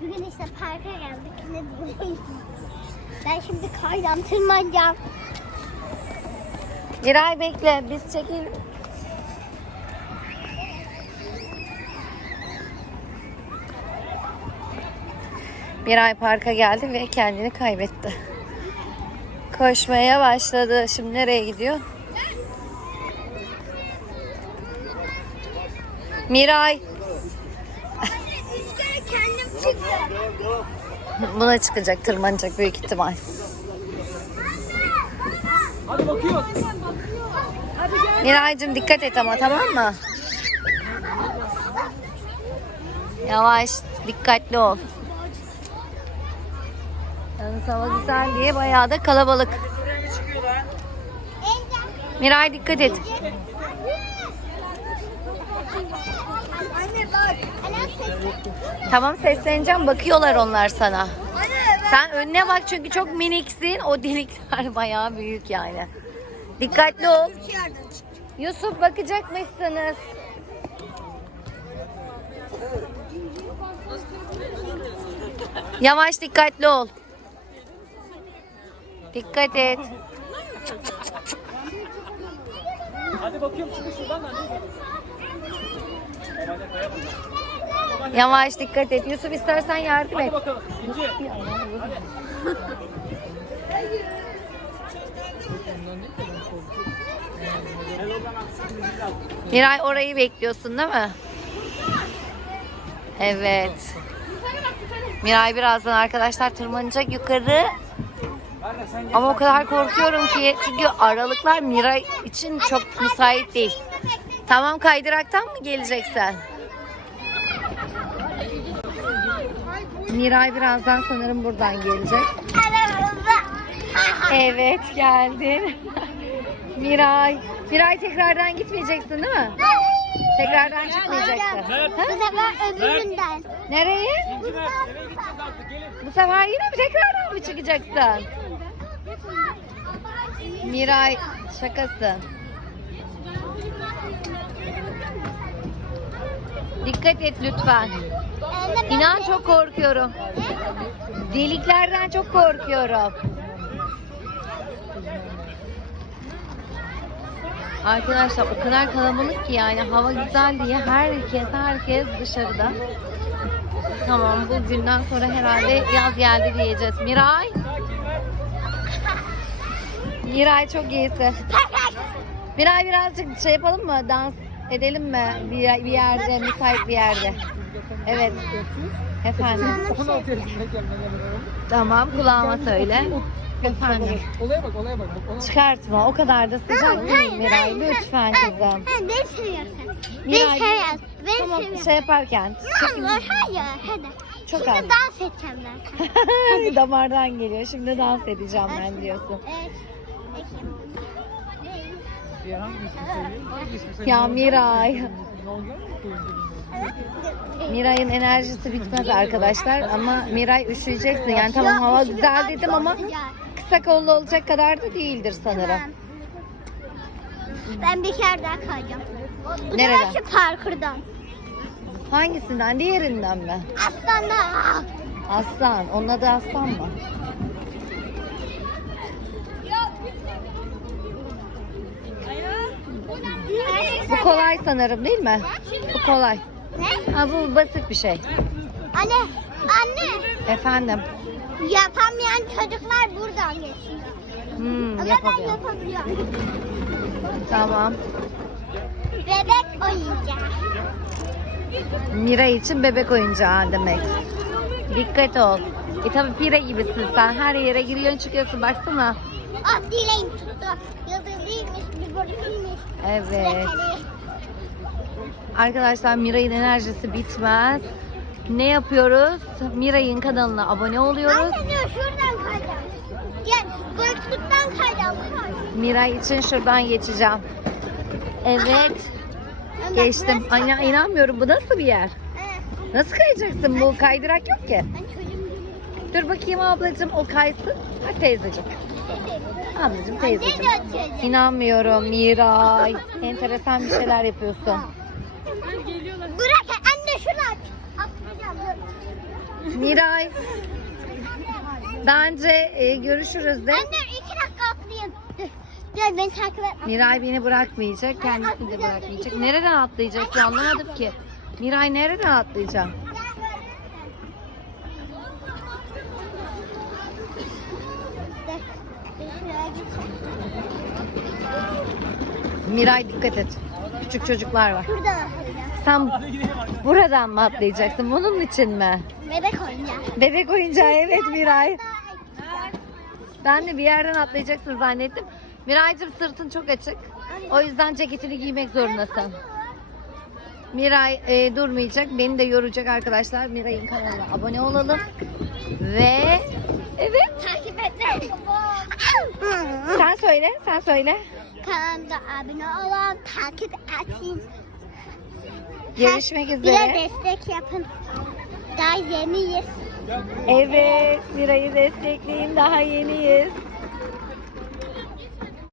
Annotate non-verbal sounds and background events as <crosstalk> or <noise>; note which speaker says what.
Speaker 1: Bugün işte parka geldik. Ne? Ben şimdi kaydan tırmanacağım.
Speaker 2: Miray bekle biz çekelim. Miray parka geldi ve kendini kaybetti. Koşmaya başladı. Şimdi nereye gidiyor? Miray. Buna çıkacak, tırmanacak büyük ihtimal.
Speaker 3: Hadi bakıyoruz.
Speaker 2: Miraycığım dikkat et ama tamam mı? Yavaş, dikkatli ol. Yalnız hava güzel diye bayağı da kalabalık. Miray dikkat et.
Speaker 1: Anne bak. Anne sesi.
Speaker 2: Tamam sesleneceğim bakıyorlar onlar sana. Sen önüne bak çünkü çok miniksin. O delikler <laughs> bayağı büyük yani. Dikkatli ol. Yusuf bakacakmışsınız. Yavaş dikkatli ol. Dikkat et.
Speaker 3: Hadi bakıyorum çıkın şuradan da. Hadi.
Speaker 2: Yavaş dikkat et. Yusuf istersen yardım
Speaker 3: Hadi
Speaker 2: et.
Speaker 3: bakalım. İnci.
Speaker 2: Miray orayı bekliyorsun değil mi? Evet. Miray birazdan arkadaşlar tırmanacak yukarı. Ama o kadar korkuyorum ki çünkü aralıklar Miray için çok müsait değil. Tamam kaydıraktan mı geleceksen? Miray birazdan sanırım buradan gelecek. Evet geldin. <laughs> Miray. Miray tekrardan gitmeyeceksin değil mi? Tekrardan çıkmayacaksın.
Speaker 1: Bu sefer öbüründen.
Speaker 2: Nereye? Bu sefer yine mi tekrardan mı çıkacaksın? Miray şakası. Dikkat et lütfen. İnan çok korkuyorum. Deliklerden çok korkuyorum. Arkadaşlar o kadar kalabalık ki yani hava güzel diye herkes herkes dışarıda. Tamam bu günden sonra herhalde yaz geldi diyeceğiz. Miray. Miray çok iyisin. Miray birazcık şey yapalım mı? Dans edelim mi? Bir, bir yerde, müsait bir yerde. Evet. Efendim.
Speaker 3: 16 yaşındayken ben yanıyorum.
Speaker 2: Tamam kulağıma söyle. Efendim.
Speaker 3: Olaya bak olaya bak. bak ona...
Speaker 2: Çıkartma. O kadar da sıcak değil Miray. Lütfen kızım.
Speaker 1: Ha, beni seviyorsun. Beni
Speaker 2: Miray,
Speaker 1: seviyorsun. Beni
Speaker 2: Tamam
Speaker 1: seviyorsun.
Speaker 2: şey yaparken. Çekim.
Speaker 1: Allah hayır hadi.
Speaker 2: Çok
Speaker 1: Şimdi
Speaker 2: az.
Speaker 1: dans edeceğim ben. <laughs>
Speaker 2: Damardan geliyor. Şimdi dans edeceğim ben diyorsun.
Speaker 1: Evet.
Speaker 3: Diğer hangi ismi söyleyeyim? Hangi ismi söyleyeyim?
Speaker 2: Ya Miray. Miray'ın enerjisi bitmez arkadaşlar ama Miray üşüyeceksin. Yani tamam hava güzel dedim ama kısa kollu olacak kadar da değildir sanırım.
Speaker 1: Ben bir kere daha kayacağım. Bu
Speaker 2: Nereden?
Speaker 1: şu parkurdan.
Speaker 2: Hangisinden? Diğerinden mi?
Speaker 1: Aslanlar.
Speaker 2: Aslan. Onun adı Aslan mı? Bu kolay sanırım değil mi? Bu kolay.
Speaker 1: Ne?
Speaker 2: Ha bu basit bir şey.
Speaker 1: Anne, anne.
Speaker 2: Efendim.
Speaker 1: Yapamayan çocuklar buradan geçiyor.
Speaker 2: Hmm,
Speaker 1: Ama ben
Speaker 2: yapamıyorum.
Speaker 1: yapabiliyorum.
Speaker 2: Tamam.
Speaker 1: Bebek oyuncağı.
Speaker 2: Miray için bebek oyuncağı demek. Dikkat ol. E tabi pire gibisin sen. Her yere giriyorsun çıkıyorsun baksana.
Speaker 1: Ah dileğim tuttu. Yıldızlıymış, bir bölümüymüş.
Speaker 2: Evet. Arkadaşlar Miray'ın enerjisi bitmez. Ne yapıyoruz? Miray'ın kanalına abone oluyoruz.
Speaker 1: Anne diyor şuradan kayacağım. Gel, boşluktan kayacağım. Kay.
Speaker 2: Miray için şuradan geçeceğim. Evet.
Speaker 1: Ben
Speaker 2: Geçtim.
Speaker 1: bak,
Speaker 2: Ay inanmıyorum. Bu nasıl bir yer?
Speaker 1: He,
Speaker 2: Nasıl kayacaksın? Bu kaydırak yok ki.
Speaker 1: Ben çocuğum
Speaker 2: Dur bakayım ablacığım o kaysın. Bak teyzeciğim. Ablacığım
Speaker 1: Anne
Speaker 2: teyzeciğim. İnanmıyorum Miray. <laughs> Enteresan bir şeyler yapıyorsun.
Speaker 1: Bırak anne şunu aç.
Speaker 2: Miray. Bence e, görüşürüz de.
Speaker 1: Anne iki dakika atlayayım. Dur. Dur beni takip et.
Speaker 2: Miray beni bırakmayacak, kendisini de bırakmayacak. Nereden atlayacak ya anlamadım ki. Miray nereden atlayacak? Miray dikkat et. Küçük çocuklar var.
Speaker 1: Atlayacağım.
Speaker 2: Sen buradan mı atlayacaksın? Bunun için mi?
Speaker 1: Bebek oyuncağı.
Speaker 2: Bebek oyuncağı evet Miray. Ben de bir yerden atlayacaksın zannettim. Miraycığım sırtın çok açık. O yüzden ceketini giymek zorundasın. Miray e, durmayacak. Beni de yoracak arkadaşlar. Miray'ın kanalına abone olalım. Ve evet
Speaker 1: Takip et.
Speaker 2: sen söyle sen söyle.
Speaker 1: Kanalımda abone olun, takip edin.
Speaker 2: Görüşmek
Speaker 1: Bir de
Speaker 2: üzere.
Speaker 1: destek yapın. Daha yeniyiz.
Speaker 2: Evet Miray'ı destekleyin daha yeniyiz.